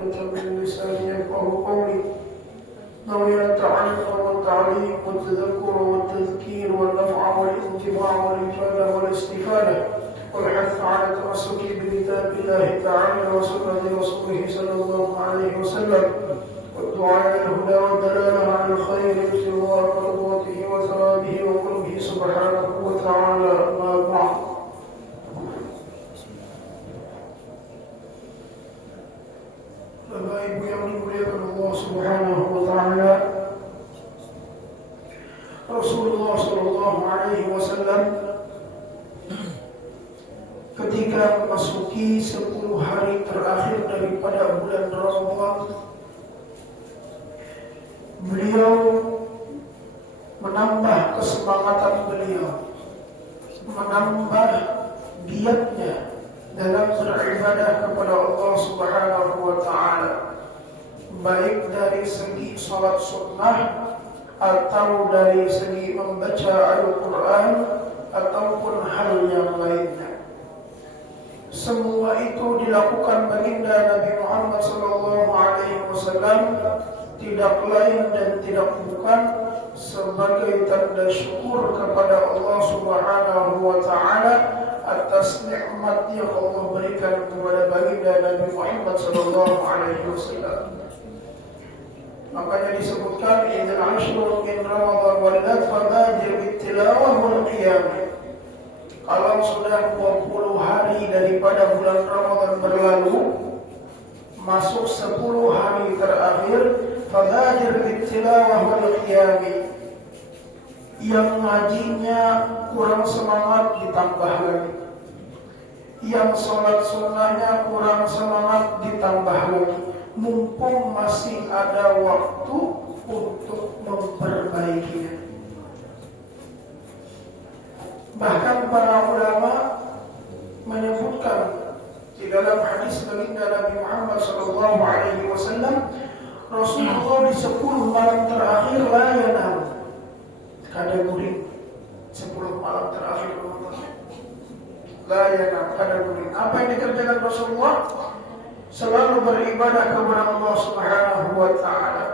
عقدة من لساني يفقهوا قولي. نوي التعلم والتعليم والتذكر والتذكير والنفع والانتفاع والإفادة والاستفادة والحث على التمسك بكتاب الله تعالى وسنة رسوله صلى الله عليه وسلم والدعاء الهدى والدلالة على الخير ابتغاء مرضاته وثوابه وقربه سبحانه وتعالى. أما بعد، Bapak Ibu yang dimuliakan Allah Subhanahu wa taala, Rasulullah sallallahu alaihi wasallam ketika memasuki 10 hari terakhir daripada bulan Ramadan, beliau menambah kesemangatan beliau, menambah giatnya dalam beribadah kepada Allah Subhanahu wa taala, baik dari segi salat sunnah atau dari segi membaca Al-Quran ataupun hal yang lainnya. Semua itu dilakukan baginda Nabi Muhammad SAW tidak lain dan tidak bukan sebagai tanda syukur kepada Allah Subhanahu wa taala atas nikmat yang Allah berikan kepada baginda Nabi Muhammad SAW. Makanya disebutkan innal ashru min Ramadan wal fabadir bittilawah wal qiyam. Kalau sudah 20 hari daripada bulan Ramadan berlalu, masuk 10 hari terakhir, fabadir bittilawah wal qiyam. Yang ngajinya kurang semangat ditambah lagi, yang sholat sunnahnya kurang semangat ditambah lagi, mumpung masih ada waktu untuk memperbaikinya. Bahkan para ulama menyebutkan di dalam hadis baginda Nabi Muhammad SAW, Rasulullah di 10 malam terakhir la yanam, kada guring. 10 malam terakhir Ramadan la yanam, kada guring. Apa yang dikerjakan Rasulullah? Selalu beribadah kepada Allah Subhanahu wa taala.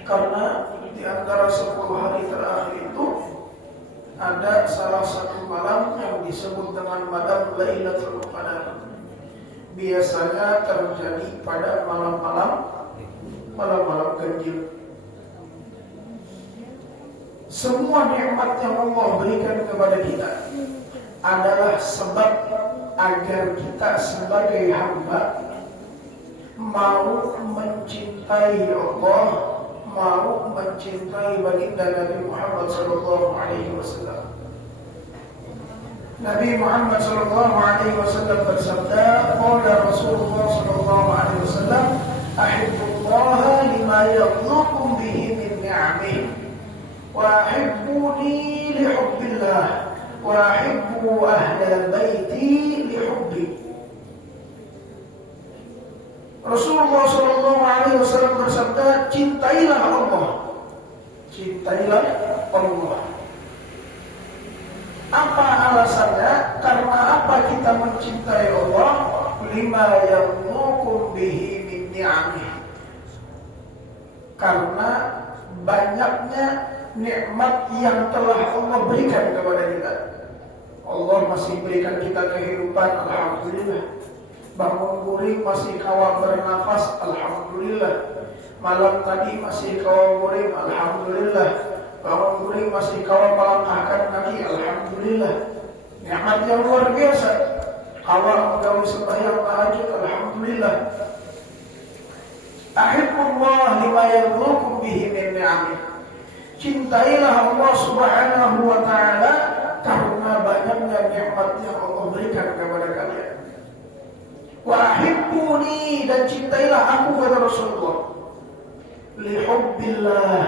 Karena di antara 10 hari terakhir itu ada salah satu malam yang disebut dengan malam Lailatul Qadar. Biasanya terjadi pada malam-malam ganjil. Semua nikmat yang Allah berikan kepada kita adalah sebab agar kita sebagai hamba mau mencintai Allah, mau mencintai baginda Nabi Muhammad SAW. Nabi Muhammad SAW bersabda, qala Rasulullah SAW, ahibbullaha lima yaghlukum bihi min ni'amihi wa ahibbuni li hubbillah wa ahibbu ahla baiti li hubbi. Rasulullah SAW bersabda, cintailah Allah, cintailah Allah. Apa alasannya? Karena apa kita mencintai Allah? Lima yaghlukum bihi min ni'amihi, karena banyaknya nikmat yang telah Allah berikan kepada kita. Allah masih berikan kita kehidupan, alhamdulillah. Bangun guring masih kawal bernafas, alhamdulillah. Malam tadi masih kawal guring, alhamdulillah. Bangun guring masih kawal melangkahkan kaki, alhamdulillah. Nikmat yang luar biasa. Kawal menggawi sembahyang tahajud, alhamdulillah. Ahibbullah lima yaghlukum bihi min ni'amihi. Cintailah Allah Subhanahu wa taala karena banyaknya nikmat yang Allah berikan kepada kalian. Wa ahibbuni, dan cintailah aku, kata Rasulullah, li hubbillah,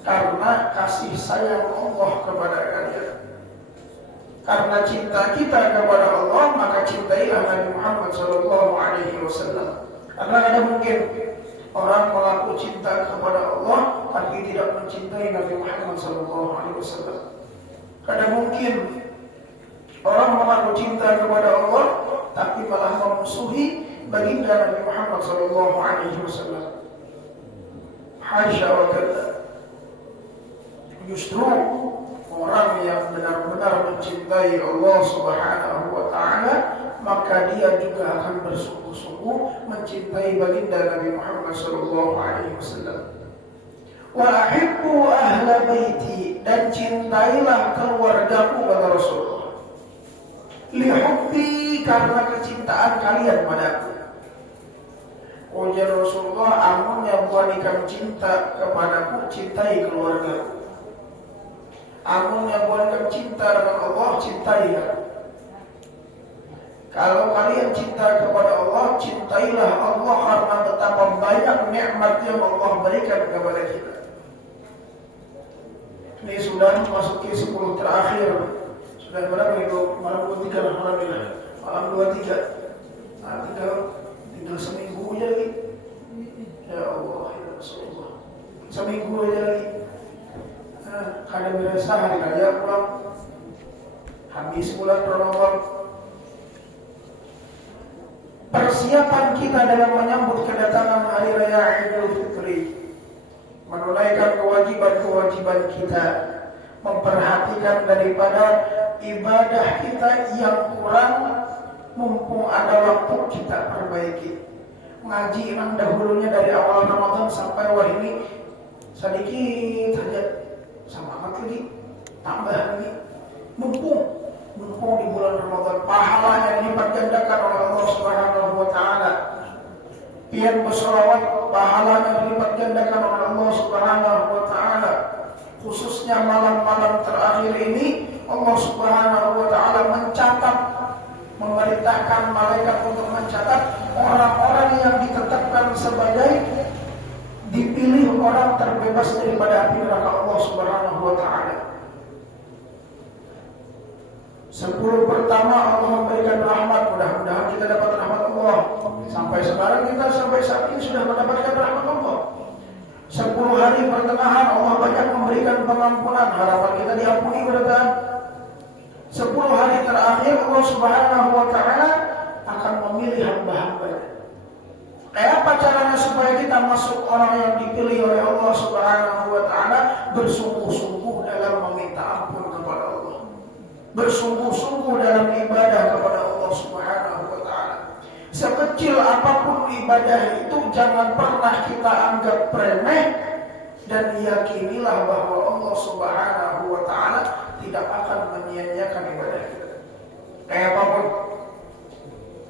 karena kasih sayang Allah kepada kalian. Karena cinta kita kepada Allah, maka cintailah Nabi Muhammad SAW. Karena ada mungkin orang mengaku cinta kepada Allah tapi tidak mencintai Nabi Muhammad SAW. Kada mungkin orang mengaku cinta kepada Allah tapi malah memusuhi baginda Nabi Muhammad sallallahu alaihi wasallam. Hasya wa kalla. Justru orang yang benar-benar mencintai Allah Subhanahu wa taala, maka dia juga akan bersungguh-sungguh mencintai baginda Nabi Muhammad sallallahu alaihi wasallam. Wa ahibbu ahla baiti, dan cintailah keluargaku, kata Rasulullah. Li hubbi, karena kecintaan kalian padaku. Ujar Rasulullah, amun yang buat ikam cinta kepadaku, cintai keluargaku. Amun yang buat ikam cinta dengan Allah, cintai aku. Kalau kalian cinta kepada Allah, cintailah Allah karena betapa banyak nikmat yang Allah berikan kepada kita. Ini sudah memasuki 10 terakhir. Sudah berapa itu? Malam 23, alhamdulillah. Malam 23. Nah, tinggal seminggu aja lagi. Ya Allah, ya Rasulullah. Seminggu aja lagi. Nah, kadang berasa hari raya pulang. Habis bulan Ramadan. Persiapan kita dalam menyambut kedatangan hari raya Idul Fitri, menunaikan kewajiban-kewajiban kita, memperhatikan daripada ibadah kita yang kurang, mumpung ada waktu kita perbaiki. Ngaji yang dahulunya dari awal Ramadan sampai wah ini sedikit saja, semangat lagi, tambah lagi, mumpung di bulan Ramadan, pahalanya dilipat gandakan oleh Allah Subhanahu wa taala. Pian bersolawat, pahalanya dilipat gandakan oleh Allah Subhanahu wa taala. Khususnya malam-malam terakhir ini, Allah Subhanahu wa taala mencatat, memerintahkan malaikat untuk mencatat orang-orang yang ditetapkan sebagai dipilih orang terbebas daripada api neraka Allah Subhanahu wa taala. 10 pertama Allah memberikan rahmat, mudah-mudahan kita dapat rahmat Allah. Sampai sekarang kita sampai saat ini sudah mendapatkan rahmat Allah. 10 hari pertengahan Allah banyak memberikan pengampunan, harapan kita diampuni mudah-mudahan. 10 hari terakhir Allah Subhanahu wa taala akan memilih hamba-hambanya. Kayak apa caranya supaya kita masuk orang yang dipilih oleh Allah Subhanahu wa taala? Bersungguh-sungguh dalam meminta ampun kepada Allah, bersungguh-sungguh dalam ibadah kepada Allah Subhanahu wa taala. Sekecil apapun ibadah itu jangan pernah kita anggap remeh, dan yakinilah bahwa Allah Subhanahu wa taala tidak akan menyia-nyiakan ibadah kita. Kayak apapun.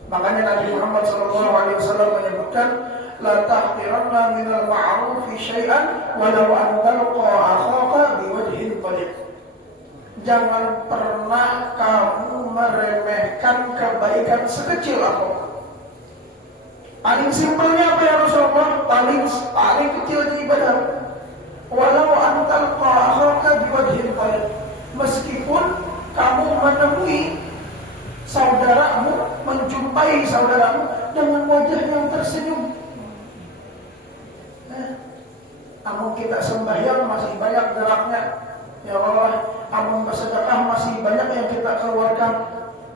Makanya Nabi Muhammad SAW menyebutkan, la tahqiranna minal ma'rufi syai'an walau an talqa akhaka biwajhin talib. Jangan pernah kamu meremehkan kebaikan sekecil apapun. Paling simpelnya apa ya Rasulullah? Paling kecilnya ibadah. Walau antal qaharka biwajhin talib. Meskipun kamu menemui saudaramu, menjumpai saudaramu dengan wajah yang tersenyum. Namun kita sembahyang masih banyak geraknya. Ya Allah, amun bersedekah masih banyak yang kita keluarkan,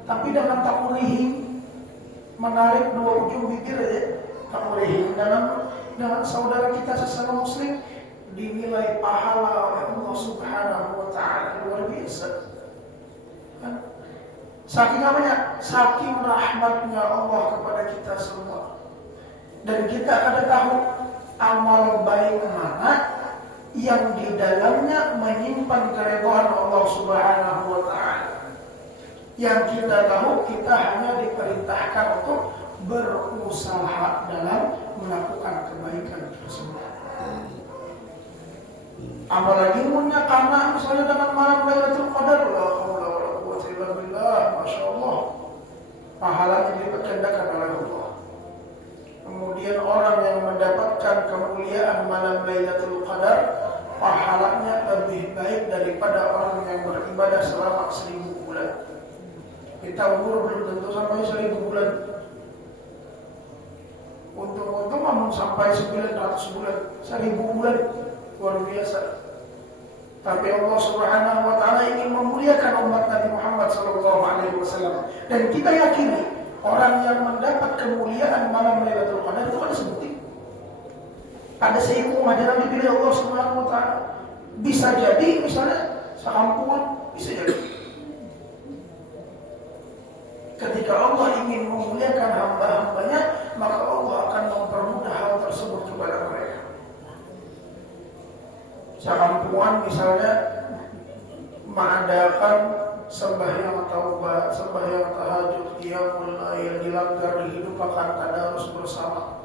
tapi dengan takurihim, menarik dua ujung bibir aja, takurihim dengan saudara kita sesama muslim, dinilai pahala oleh Allah Subhanahu wa taala luar biasa. Saking apanya? Saking rahmatnya Allah kepada kita semua. Dan kita ada tahu amal baik mana yang di dalamnya menyimpan keridhaan Allah Subhanahu wa taala. Yang kita tahu, kita hanya diperintahkan untuk berusaha dalam melakukan kebaikan tersebut. Apalagi punya karena misalnya dengan malam Lailatul Qadar, la haula wala quwwata illa billah, masyaallah, pahalanya dilipat gandakan oleh Allah. Kemudian orang yang mendapatkan kemuliaan malam Lailatul Qadar, pahalanya lebih baik daripada orang yang beribadah selama 1000 bulan. Kita umur belum tentu sampai 1000 bulan. Untung-untung namun sampai 900 bulan, 1000 bulan, luar biasa. Tapi Allah Subhanahu wa taala ingin memuliakan umat Nabi Muhammad sallallahu alaihi wasallam, dan kita yakini Orang yang mendapat kemuliaan malam Lailatul Qadar itu ada sebutin. Ada seiku aja dipilih Allah Subhanahu wa taala. Bisa jadi misalnya sekampungan, bisa jadi. Ketika Allah ingin memuliakan hamba-hambanya, maka Allah akan mempermudah hal tersebut kepada mereka. Sekampungan misalnya mengadakan sembahyang taubat, sembahyang tahajud, qiyamul lail, dilanggar, dihidupkan tadarus bersama.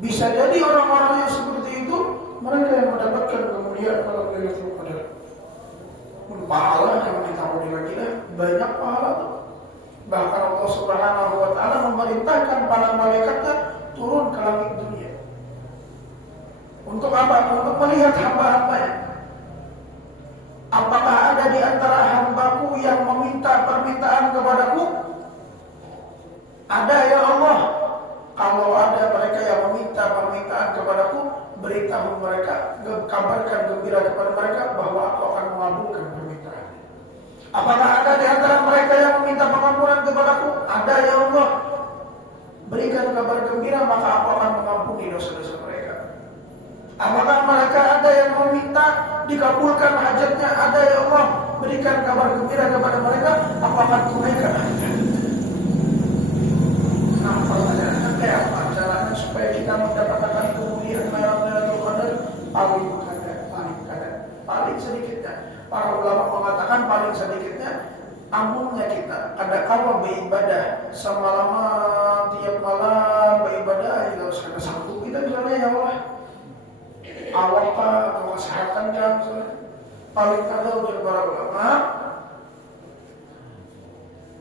Bisa jadi orang-orang yang seperti itu mereka yang mendapatkan kemuliaan malam Lailatul Qadar. Pahala yang ditaruh di lagi banyak pahala tuh. Bahkan Allah Subhanahu wa taala memerintahkan para malaikatnya turun ke langit dunia. Untuk apa? Untuk melihat hamba-hambanya. Apakah ada di antara hambaku yang meminta permintaan kepadaku? Ada ya Allah. Kalau ada mereka yang meminta permintaan kepadaku, beritahu mereka, kabarkan gembira kepada mereka bahwa aku akan mengabulkan permintaan. Apakah ada di antara mereka yang meminta pengampunan kepadaku? Ada ya Allah. Berikan kabar gembira, maka aku akan mengampuni dosa-dosa mereka. Apakah mereka ada yang meminta dikabulkan hajatnya? Ada ya Allah. Berikan kabar gembira kepada mereka, aku akan tunaikan hajat. Nah, pertanyaannya kayak apa caranya supaya kita mendapatkan kemuliaan malam Lailatul Qadar? Paling sedikitnya. Para ulama mengatakan paling sedikitnya amunnya kita ada kalau beribadah semalaman, tiap malam beribadah kita harus kena sanggup kita misalnya ya Allah. Awal atau kesehatan kan paling ada ujar para ulama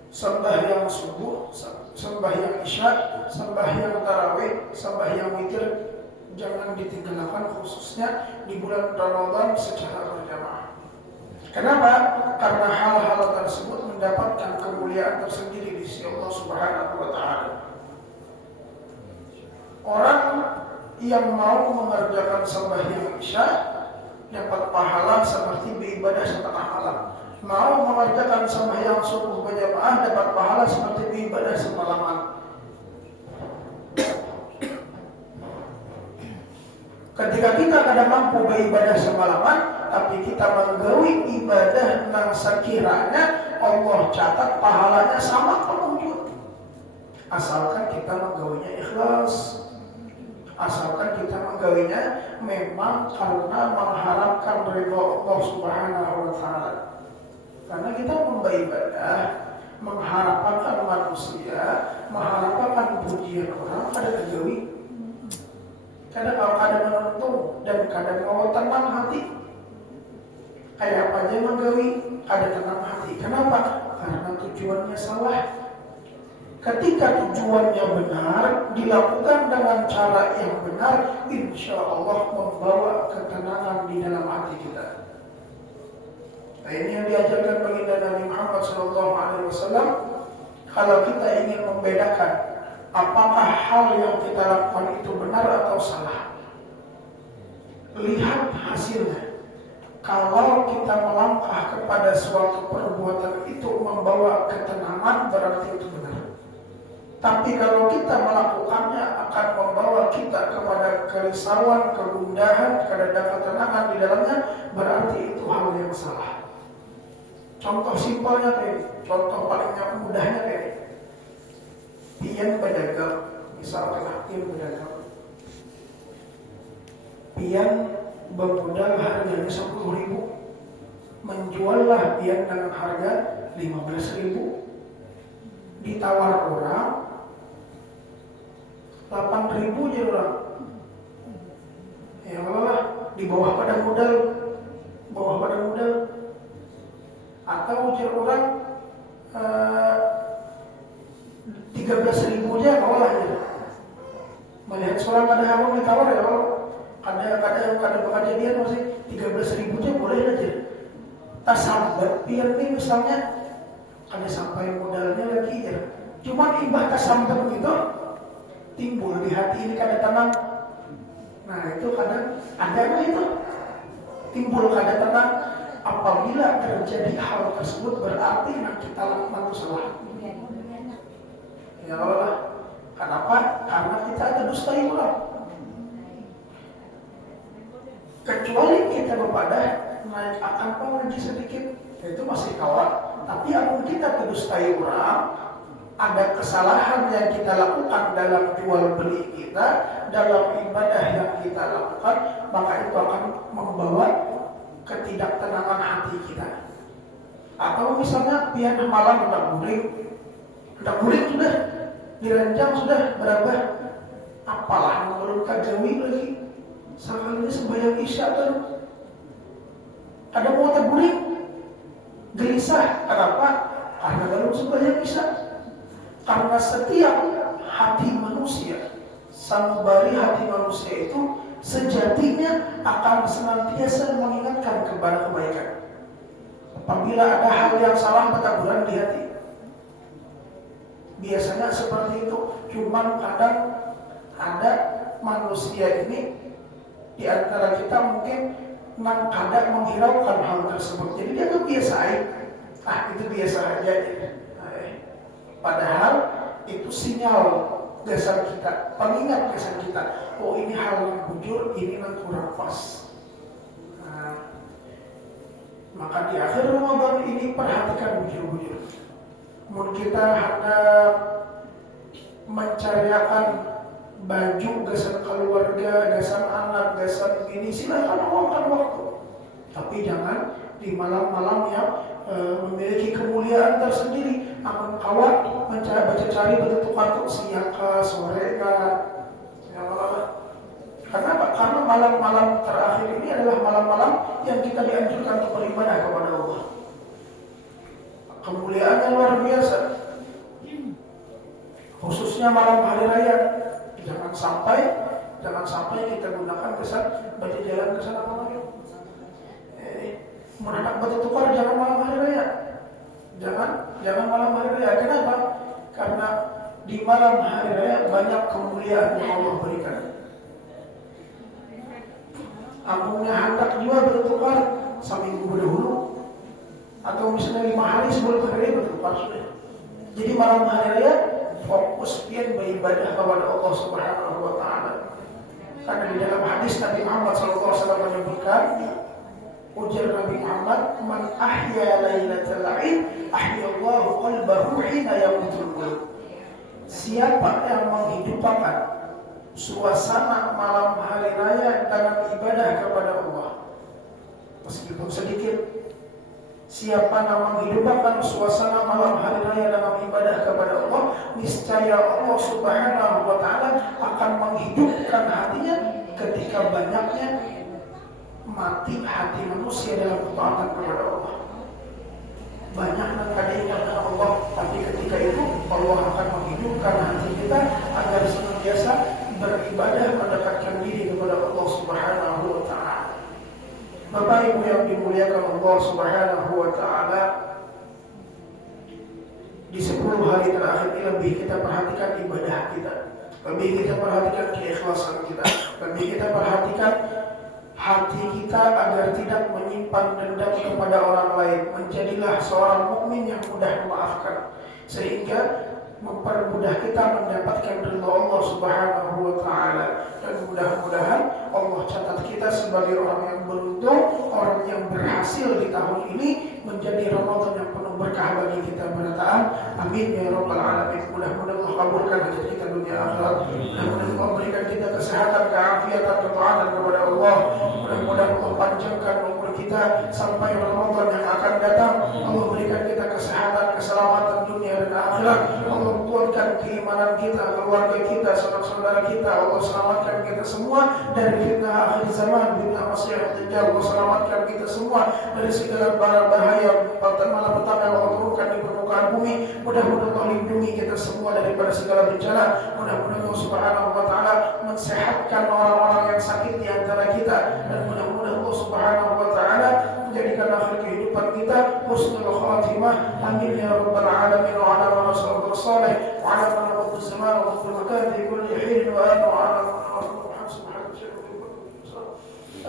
sembahyang subuh, sembahyang isya, sembahyang tarawih, sembahyang witir jangan ditinggalkan khususnya di bulan Ramadan secara berjamaah. Kenapa? Karena hal-hal tersebut mendapatkan kemuliaan tersendiri di sisi Allah Subhanahu wa taala. Orang yang mau mengerjakan sembahyang isya dapat pahala seperti beribadah setengah malam. Mau mengerjakan sembahyang subuh berjamaah dapat pahala seperti beribadah semalaman. Ketika kita kada mampu beribadah semalaman, tapi kita menggawi ibadah yang sekiranya Allah catat pahalanya sama penunjuk. Asalkan kita menggawinya ikhlas. Asalkan kita menggawinya memang karena mengharapkan ridha Allah Subhanahu wa taala. Karena kita beribadah mengharapkan manusia, mengharapkan pujian orang, ada kegawi. Kadang kalau kadang menentu dan kadang mau tenang hati. Kayak apa aja menggawi, ada tenang hati. Kenapa? Karena tujuannya salah. Ketika tujuannya benar, dilakukan dengan cara yang benar, insya Allah membawa ketenangan di dalam hati kita. Nah, ini yang diajarkan baginda Nabi Muhammad SAW. Kalau kita ingin membedakan apakah hal yang kita lakukan itu benar atau salah, lihat hasilnya. Kalau kita melangkah kepada suatu perbuatan itu membawa ketenangan, berarti itu benar. Tapi kalau kita melakukannya akan membawa kita kepada kerisauan, kegundahan, kada ketenangan di dalamnya, berarti itu hal yang salah. Contoh simpelnya kayak, contoh paling mudahnya kayak, pian berdagang, misalkan pian berdagang, pian bermodal harganya 10.000, menjuallah pian dengan harga 15.000, ditawar orang 8.000 aja orang, ya malah di bawah pada modal, atau ujar orang 13.000 aja kawalah ya. Melihat seorang ada harum ditawar ya kalau ada kejadian masih 13.000 aja boleh aja. Tak sambat pian nih misalnya ada sampai modalnya lagi ya. Cuma imbah kesambat gitu timbul di hati ini kada tenang. Nah itu kadang ada itu timbul kada tenang. Apabila terjadi hal tersebut berarti yang kita lakukan itu salah. Ya Allah. Kenapa? Karena kita ada dustai ulang. Kecuali kita kepada naik akan pengaji sedikit, itu masih kawan. Tapi amun kita kedustai orang, ada kesalahan yang kita lakukan dalam jual beli kita, dalam ibadah yang kita lakukan, maka itu akan membawa ketidaktenangan hati kita. Atau misalnya biar malam udah guling sudah, diranjang sudah berapa? Apalah menurut kajawi lagi. Sekali ini sembahyang isya kan, ada mau terguling, gelisah. Kenapa? Karena dalam sembahyang isya. Karena setiap hati manusia, sanubari hati manusia itu sejatinya akan senantiasa mengingatkan kepada kebaikan. Apabila ada hal yang salah bertaburan di hati, biasanya seperti itu. Cuman kadang ada manusia ini di antara kita mungkin kadang menghiraukan hal tersebut. Jadi dia kebiasaan, itu biasa aja. Padahal itu sinyal dasar kita, pengingat dasar kita. Oh, ini hal yang bujur, ini yang kurang pas. Maka di akhir Ramadan ini perhatikan bujur-bujur. Mungkin kita hendak mencariakan baju, gasan keluarga, gasan anak, gasan ini, silakan luangkan waktu. Tapi jangan di malam-malam yang memiliki kemuliaan tersendiri. Akan kawan mencari bertukar tuh siang ke sore ke. Karena malam-malam terakhir ini adalah malam-malam yang kita dianjurkan untuk beribadah kepada Allah. Kemuliaannya luar biasa. Khususnya malam hari raya. Jangan sampai kita gunakan kesan baca jalan kesan apa lagi. Menanak batu tukar jangan malam hari raya. Jangan malam hari raya. Kenapa? Karena di malam hari raya banyak kemuliaan yang Allah berikan. Amunnya hendak juga bertukar seminggu dahulu, atau misalnya 5 hari sebelum hari raya bertukar sudah. Jadi malam hari raya fokus pian beribadah kepada Allah Subhanahu wa taala. Karena di dalam hadis Nabi Muhammad SAW menyebutkan, ujar Nabi Muhammad, "Man ahya lailatal 'id, ahya Allahu qalbahu hina yamutul qulub." Siapa yang menghidupkan suasana malam hari raya dengan ibadah kepada Allah, meskipun sedikit. Siapa yang menghidupkan suasana malam hari raya dengan ibadah kepada Allah, niscaya Allah Subhanahu wa taala akan menghidupkan hatinya ketika banyaknya mati hati manusia dalam ketaatan kepada Allah. Banyak yang kada ingat dengan Allah, tapi ketika itu Allah akan menghidupkan hati kita agar senantiasa beribadah mendekatkan diri kepada Allah Subhanahu wa taala. Bapak Ibu yang dimuliakan Allah Subhanahu wa taala, di 10 hari terakhir ini lebih kita perhatikan ibadah kita, lebih kita perhatikan keikhlasan kita, lebih kita perhatikan hati kita agar tidak menyimpan dendam kepada orang lain. Menjadilah seorang mukmin yang mudah memaafkan, sehingga mempermudah kita mendapatkan ridha Allah Subhanahu wa taala. Dan mudah-mudahan Allah catat kita sebagai orang yang beruntung, orang yang berhasil di tahun ini, menjadi Ramadan yang penuh berkah bagi kita berataan. Amin ya rabbal alamin. Mudah-mudahan Allah kabulkan hajat kita dunia akhirat. Mudah-mudahan Allah memberikan kita kesehatan, keafiatan, ketaatan kepada Allah. Mudah-mudahan Allah panjangkan umur kita sampai Ramadan yang akan datang. Allah berikan kita kesehatan, keselamatan dunia dan akhirat. Allah kuatkan keimanan kita, keluarga kita, saudara-saudara kita. Allah selamatkan kita semua dari fitnah akhir zaman, fitnah Masiih Dajjal. Allah selamatkan kita semua dari segala bahaya malapetaka yang Allah turunkan di permukaan bumi. Mudah-mudahan Allah lindungi kita semua daripada segala bencana. Mudah-mudahan Allah Subhanahu wa taala mensehatkan orang-orang yang sakit di antara kita, dan mudah-mudahan Allah Subhanahu wa taala menjadikan akhir kehidupan kita husnul khatimah. Amin ya rabbal alamin. Wa ala rasulillah salih wa ala man qad zaman wa fil makan fi kulli hin wa ana wa ala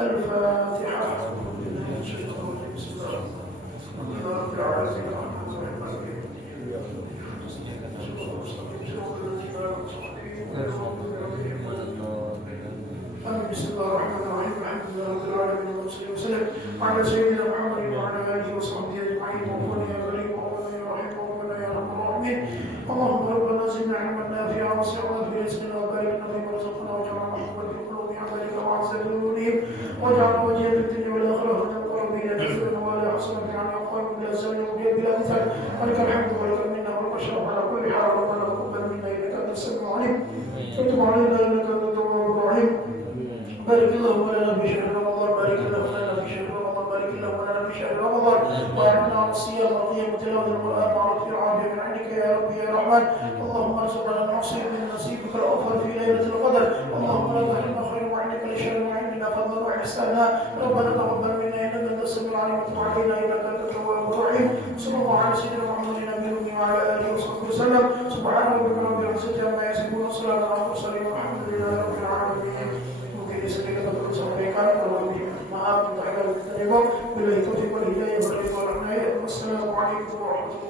الفاتحة. بسم الله الرحمن الرحيم. بسم الله الرحمن الرحيم الحمد لله رب العالمين والصلاة والسلام على سيدنا محمد وعلى آله وصحبه أجمعين وقل يا كريم وقل يا رحيم وقل يا رب الراحمين اللهم ربنا زدنا علما نافعا وسعنا في رزقنا وبارك لنا فيما رزقنا واجعلنا محبوبا في قلوب عبادك وعز قلوبهم واجعل وجهنا في الدنيا والآخرة هدى قلوبنا نزلنا ولا حسنا عن أقوام بلا زمن وبلا بلا مثال ولك الحمد ولك المنة ولك الشرف على كل حال ربنا تقبل منا إنك أنت السميع العليم وتب علينا إنك أنت التواب الرحيم بارك اللهم لنا في شهر رمضان بارك اللهم لنا في شهر رمضان بارك اللهم لنا في شهر رمضان وأعنا على الصيام والقيام وتلاوة القرآن مع رفع العافية من عندك يا ربي يا رحمن اللهم ارزقنا النصيب من نصيبك الأوفر في ليلة القدر اللهم لا تحرمنا خير وعندك لشر وعندنا فضلا وإحسانا ربنا تقبل منا إنك أنت السميع العليم وتب علينا إنك أنت التواب الرحيم صلى الله على سيدنا محمد النبي الأمي وعلى آله وصحبه وسلم سبحان ربك رب العزة عما يصفون وسلام على المرسلين والحمد لله رب العالمين. Sedikit untuk sampaikan kalau maaf untuk agak terima bila itu tiba hidayah bagi orang lain. Wassalamualaikum warahmatullahi wabarakatuh.